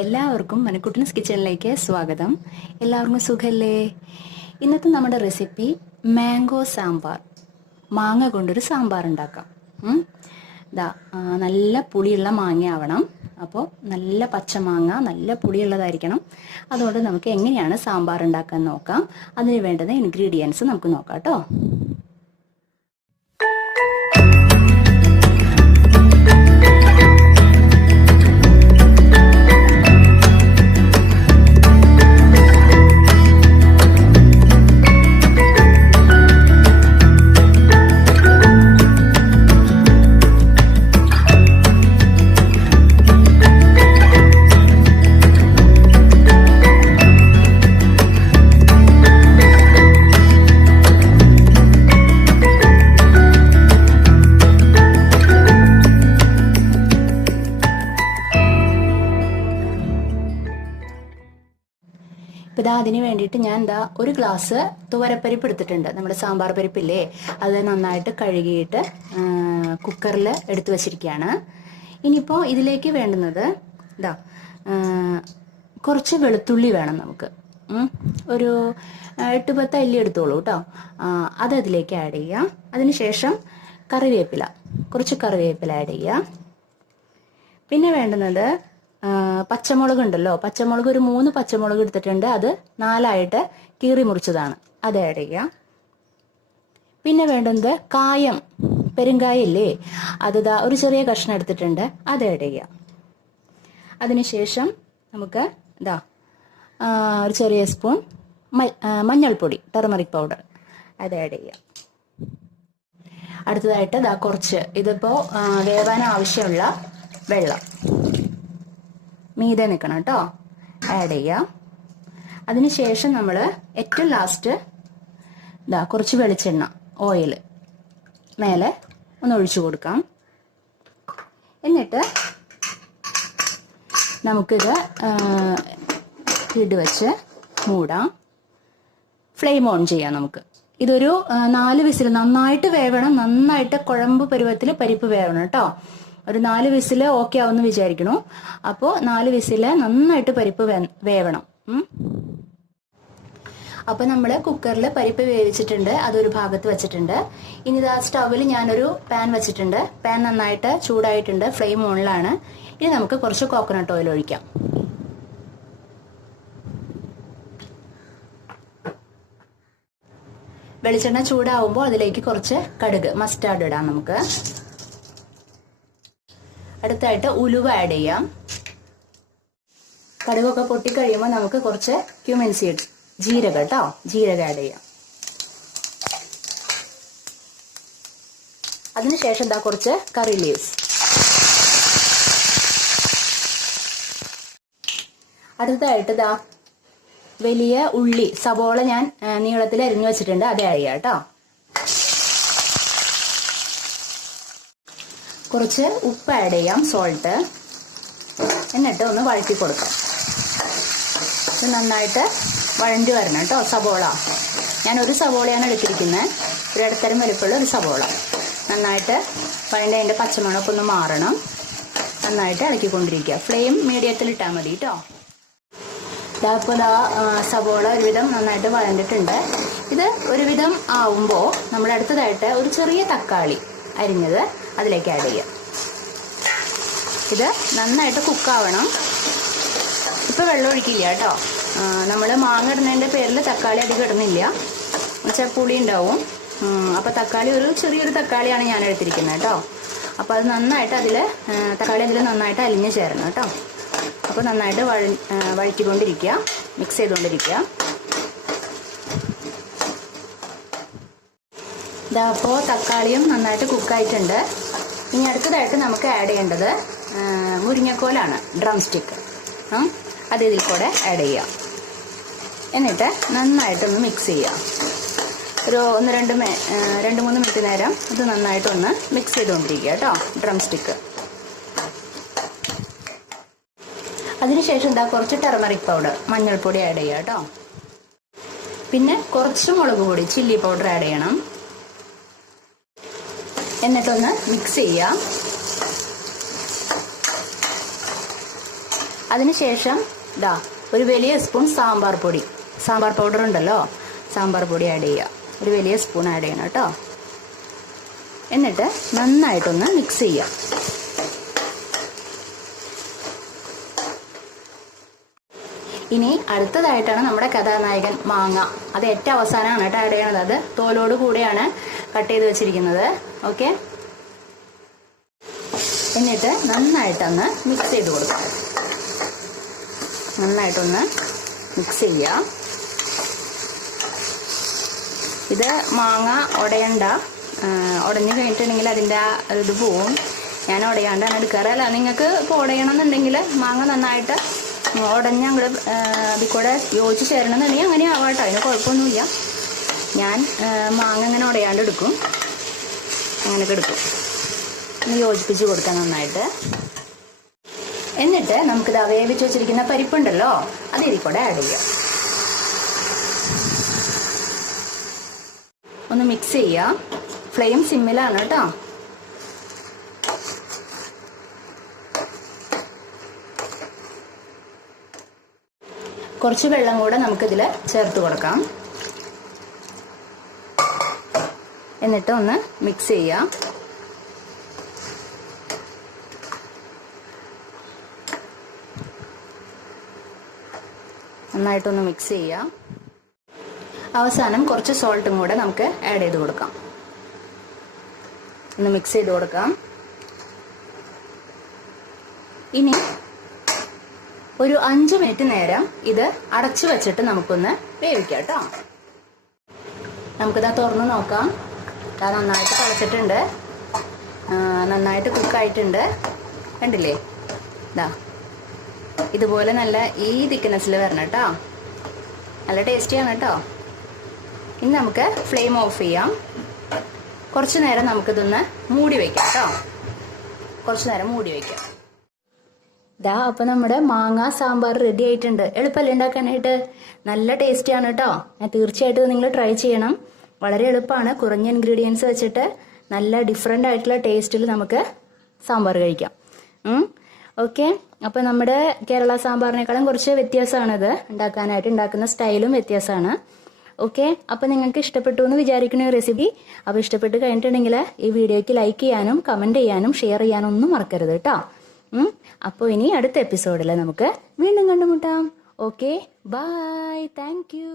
എല്ലാവർക്കും മനക്കുട്ടൻസ് കിച്ചണിലേക്ക് സ്വാഗതം. എല്ലാവർക്കും സുഖല്ലേ? ഇന്നത്തെ നമ്മുടെ റെസിപ്പി മാംഗോ സാമ്പാർ. മാങ്ങ കൊണ്ടൊരു സാമ്പാർ ഉണ്ടാക്കാം. നല്ല പുളിയുള്ള മാങ്ങ ആവണം. അപ്പോൾ നല്ല പച്ചമാങ്ങ, നല്ല പുളിയുള്ളതായിരിക്കണം. അതുകൊണ്ട് നമുക്ക് എങ്ങനെയാണ് സാമ്പാർ ഉണ്ടാക്കാൻ നോക്കാം. അതിന് വേണ്ടുന്ന ഇൻഗ്രീഡിയൻസ് നമുക്ക് നോക്കാം കേട്ടോ. ഇപ്പം അതിന് വേണ്ടിയിട്ട് ഞാൻ ഒരു ഗ്ലാസ് തുവരപ്പരിപ്പ് എടുത്തിട്ടുണ്ട്. നമ്മുടെ സാമ്പാർ പരിപ്പില്ലേ, അത് നന്നായിട്ട് കഴുകിയിട്ട് കുക്കറിൽ എടുത്തു വച്ചിരിക്കുകയാണ്. ഇനിയിപ്പോൾ ഇതിലേക്ക് വേണ്ടുന്നത് കുറച്ച് വെളുത്തുള്ളി വേണം നമുക്ക്. ഒരു 8-10 അല്ലി എടുത്തോളൂ കേട്ടോ. അത് അതിലേക്ക് ആഡ് ചെയ്യുക. അതിനുശേഷം കറിവേപ്പില, കുറച്ച് കറിവേപ്പില ആഡ് ചെയ്യുക. പിന്നെ വേണ്ടുന്നത് പച്ചമുളക് ഉണ്ടല്ലോ, പച്ചമുളക് ഒരു 3 പച്ചമുളക് എടുത്തിട്ടുണ്ട്. അത് 4 കീറി മുറിച്ചതാണ്, അത് ആഡ് ചെയ്യാം. പിന്നെ വേണ്ടുന്നത് കായം, പെരുങ്കായം ഇല്ലേ, അത് ഒരു ചെറിയ കഷ്ണം എടുത്തിട്ടുണ്ട്, അത് ആഡ് ചെയ്യാം. അതിനുശേഷം നമുക്ക് ഒരു ചെറിയ സ്പൂൺ മഞ്ഞൾപ്പൊടി, ടർമറിക് പൗഡർ, അത് ആഡ് ചെയ്യാം. അടുത്തതായിട്ട് കുറച്ച് ഇതിപ്പോൾ വേവാൻ ആവശ്യമുള്ള വെള്ളം മീതെ നിൽക്കണം കേട്ടോ, ആഡ് ചെയ്യാം. അതിനുശേഷം നമ്മൾ ഏറ്റവും ലാസ്റ്റ് കുറച്ച് വെളിച്ചെണ്ണ, ഓയിൽ മേലെ ഒന്ന് ഒഴിച്ചു കൊടുക്കാം. എന്നിട്ട് നമുക്കിത് ലിഡ് വെച്ച് മൂടാം. ഫ്ലെയിം ഓൺ ചെയ്യാം നമുക്ക്. ഇതൊരു 4 വിസിൽ നന്നായിട്ട് വേവണം, നന്നായിട്ട് കുഴമ്പ് പരുവത്തിൽ പരിപ്പ് വേവണം കേട്ടോ. ഒരു 4 വിസിൽ ഓക്കെ ആവുമെന്ന് വിചാരിക്കണു. അപ്പോൾ 4 വിസിൽ നന്നായിട്ട് പരിപ്പ് വേവണം. അപ്പോൾ നമ്മൾ കുക്കറിൽ പരിപ്പ് വേവിച്ചിട്ടുണ്ട്, അതൊരു ഭാഗത്ത് വെച്ചിട്ടുണ്ട്. ഇനി സ്റ്റൗവിൽ ഞാനൊരു പാൻ വെച്ചിട്ടുണ്ട്. പാൻ നന്നായിട്ട് ചൂടായിട്ടുണ്ട്, ഫ്ലെയിം ഓണിലാണ്. ഇനി നമുക്ക് കുറച്ച് കോക്കനട്ട് ഓയിൽ ഒഴിക്കാം. വെളിച്ചെണ്ണ ചൂടാവുമ്പോൾ അതിലേക്ക് കുറച്ച് കടുക്, മസ്റ്റാർഡ് ഇടാം നമുക്ക്. അടുത്തായിട്ട് ഉലുവ ആഡ് ചെയ്യാം. കടുകൊക്കെ പൊട്ടിക്കഴിയുമ്പോൾ നമുക്ക് കുറച്ച് ക്യുമിൻ സീഡ്സ്, ജീരകം കേട്ടോ, ജീരകം ആഡ് ചെയ്യാം. അതിനുശേഷം കുറച്ച് കറി ലീവ്സ്. അടുത്തതായിട്ട് വലിയ ഉള്ളി, സവോള ഞാൻ നീളത്തിൽ അരിഞ്ഞു വെച്ചിട്ടുണ്ട്, അത് ആഡ് ചെയ്യാം കേട്ടോ. കുറച്ച് ഉപ്പ് ആഡ് ചെയ്യാം, സോൾട്ട്. എന്നിട്ട് ഒന്ന് വഴറ്റി കൊടുക്കാം. ഇത് നന്നായിട്ട് വഴണ്ടി വരണം കേട്ടോ. സവോള ഞാൻ ഒരു സവോളയാണ് എടുത്തിരിക്കുന്നത്, ഒരു ഇടത്തരം വലിപ്പമുള്ള ഒരു സവോള. നന്നായിട്ട് വഴണ്ടി അതിൻ്റെ പച്ചമണമൊക്കെ ഒന്ന് മാറണം. നന്നായിട്ട് ഇളക്കിക്കൊണ്ടിരിക്കുക. ഫ്ലെയിം മീഡിയത്തിൽ ഇട്ടാൽ മതി കേട്ടോ. ഇപ്പോൾ സവോള ഒരുവിധം നന്നായിട്ട് വഴണ്ടിട്ടുണ്ട്. ഇത് ഒരുവിധം ആവുമ്പോൾ നമ്മൾ അടുത്തതായിട്ട് ഒരു ചെറിയ തക്കാളി അരിഞ്ഞത് അതിലേക്ക് ആഡ് ചെയ്യാം. ഇത് നന്നായിട്ട് കുക്കാവണം. ഇപ്പോൾ വെള്ളം ഒഴിക്കില്ല കേട്ടോ. നമ്മൾ മാങ്ങ ഇടുന്നതിൻ്റെ പേരിൽ തക്കാളി അധികം ഇടുന്നില്ല, എന്നുവെച്ചാൽ പുളി ഉണ്ടാവും. അപ്പോൾ തക്കാളി ഒരു ചെറിയൊരു തക്കാളിയാണ് ഞാൻ എടുത്തിരിക്കുന്നത് കേട്ടോ. അപ്പോൾ അത് നന്നായിട്ട് തക്കാളി അതിൽ നന്നായിട്ട് അലിഞ്ഞ് ചേരണം കേട്ടോ. അപ്പോൾ നന്നായിട്ട് വഴറ്റിക്കൊണ്ടിരിക്കുക, മിക്സ് ചെയ്തുകൊണ്ടിരിക്കുക. അപ്പോൾ തക്കാളിയും നന്നായിട്ട് കുക്കായിട്ടുണ്ട്. ഇനി അടുത്തതായിട്ട് നമുക്ക് ആഡ് ചെയ്യേണ്ടത് മുരിങ്ങക്കോലാണ്, ഡ്രം സ്റ്റിക്ക്. അത് ഇതിൽ കൂടെ ആഡ് ചെയ്യാം. എന്നിട്ട് നന്നായിട്ടൊന്ന് മിക്സ് ചെയ്യാം. ഒരു 1-2-3 മിനിറ്റ് നേരം ഇത് നന്നായിട്ടൊന്ന് മിക്സ് ചെയ്തുകൊണ്ടിരിക്കുക കേട്ടോ, ഡ്രം സ്റ്റിക്ക്. അതിനുശേഷം കുറച്ച് ടർമറിക് പൗഡർ, മഞ്ഞൾപ്പൊടി ആഡ് ചെയ്യുക കേട്ടോ. പിന്നെ കുറച്ച് മുളക് പൊടി, ചില്ലി പൗഡർ ആഡ് ചെയ്യണം. എന്നിട്ടൊന്ന് മിക്സ് ചെയ്യാം. അതിനുശേഷം ഇതാ ഒരു വലിയ സ്പൂൺ സാമ്പാർ പൊടി, സാമ്പാർ പൗഡർ ഉണ്ടല്ലോ, സാമ്പാർ പൊടി ആഡ് ചെയ്യുക. ഒരു വലിയ സ്പൂൺ ആഡ് ചെയ്യണം കേട്ടോ. എന്നിട്ട് നന്നായിട്ടൊന്ന് മിക്സ് ചെയ്യുക. ഇനി അടുത്തതായിട്ടാണ് നമ്മുടെ കഥാനായകൻ മാങ്ങ. അത് ഏറ്റവും അവസാനമാണ് കേട്ടോ ആഡ് ചെയ്യണത്. അത് തോലോട് കൂടെയാണ് കട്ട് ചെയ്ത് വെച്ചിരിക്കുന്നത്. ഓക്കെ, എന്നിട്ട് നന്നായിട്ടൊന്ന് മിക്സ് ചെയ്ത് കൊടുക്കാം. നന്നായിട്ടൊന്ന് മിക്സ് ചെയ്യുക. ഇത് മാങ്ങ ഉടയണ്ട, ഉടഞ്ഞു കഴിഞ്ഞിട്ടുണ്ടെങ്കിൽ അതിൻ്റെ ആ ഇത് പോവും. ഞാൻ ഉടയാണ്ടാണ് എടുക്കാറ്. അല്ല, നിങ്ങൾക്ക് ഇപ്പോൾ ഉടയണം എന്നുണ്ടെങ്കിൽ മാങ്ങ നന്നായിട്ട് ഉടഞ്ഞ് അങ്ങോട്ട് അതിൽ കൂടെ യോജിച്ച് ചേരണമെന്നുണ്ടെങ്കിൽ അങ്ങനെ ആവാട്ടോ, അതിന് കുഴപ്പമൊന്നുമില്ല. ഞാൻ മാങ്ങ ഇങ്ങനെ ഉടയാണ്ട് എടുക്കും, അങ്ങനെയൊക്കെ എടുക്കും. ഒന്ന് യോജിപ്പിച്ച് കൊടുക്കാം നന്നായിട്ട്. എന്നിട്ട് നമുക്കിത് വേവിച്ച് വെച്ചിരിക്കുന്ന പരിപ്പുണ്ടല്ലോ, അത് ഇതിൽ കൂടെ ആഡ് ചെയ്യാം. ഒന്ന് മിക്സ് ചെയ്യുക. ഫ്ലെയിം സിമ്മിലാണ് കേട്ടോ. കുറച്ച് വെള്ളം കൂടെ നമുക്കിതിൽ ചേർത്ത് കൊടുക്കാം. എന്നിട്ട് ഒന്ന് മിക്സ് ചെയ്യാം. നന്നായിട്ടൊന്ന് മിക്സ് ചെയ്യാം. അവസാനം കുറച്ച് സോൾട്ടും കൂടെ നമുക്ക് ആഡ് ചെയ്ത് കൊടുക്കാം. ഒന്ന് മിക്സ് ചെയ്ത് കൊടുക്കാം. ഇനി ഒരു 5 മിനിറ്റ് നേരം ഇത് അടച്ചു വെച്ചിട്ട് നമുക്കൊന്ന് വേവിക്കാം കേട്ടോ. നമുക്കിതാ തുറന്ന് നോക്കാം. അത് നന്നായിട്ട് തിളച്ചിട്ടുണ്ട്, നന്നായിട്ട് കുക്കായിട്ടുണ്ട്. കണ്ടില്ലേ? ഇതാ ഇതുപോലെ നല്ല ഈ തിക്നെസ്സിൽ വരണം കേട്ടോ. നല്ല ടേസ്റ്റിയാണ് കേട്ടോ. ഇനി നമുക്ക് ഫ്ലെയിം ഓഫ് ചെയ്യാം. കുറച്ച് നേരം നമുക്കിതൊന്ന് മൂടി വയ്ക്കാം കേട്ടോ. കുറച്ച് നേരം മൂടി വയ്ക്കാം. ദാ അപ്പോൾ നമ്മുടെ മാങ്ങ സാമ്പാർ റെഡി ആയിട്ടുണ്ട്. എളുപ്പമല്ലേ ഉണ്ടാക്കാനായിട്ട്? നല്ല ടേസ്റ്റിയാണ് കേട്ടോ. ഞാൻ തീർച്ചയായിട്ടും നിങ്ങൾ ട്രൈ ചെയ്യണം. വളരെ എളുപ്പമാണ്. കുറഞ്ഞ ഇൻഗ്രീഡിയൻസ് വെച്ചിട്ട് നല്ല ഡിഫറെൻ്റ് ആയിട്ടുള്ള ടേസ്റ്റിൽ നമുക്ക് സാമ്പാർ കഴിക്കാം. ഓക്കെ, അപ്പോൾ നമ്മുടെ കേരള സാമ്പാറിനേക്കാളും കുറച്ച് വ്യത്യാസമാണിത് ഉണ്ടാക്കാനായിട്ട്. ഉണ്ടാക്കുന്ന സ്റ്റൈലും വ്യത്യാസമാണ്. ഓക്കെ, അപ്പോൾ നിങ്ങൾക്ക് ഇഷ്ടപ്പെട്ടു എന്ന് വിചാരിക്കുന്ന റെസിപ്പി. അപ്പോൾ ഇഷ്ടപ്പെട്ട് കഴിഞ്ഞിട്ടുണ്ടെങ്കിൽ ഈ വീഡിയോയ്ക്ക് ലൈക്ക് ചെയ്യാനും കമൻറ്റ് ചെയ്യാനും ഷെയർ ചെയ്യാനും ഒന്നും മറക്കരുത് കേട്ടോ. അപ്പോൾ ഇനി അടുത്ത എപ്പിസോഡിൽ നമുക്ക് വീണ്ടും കണ്ടുമുട്ടാം. Okay, bye, thank U.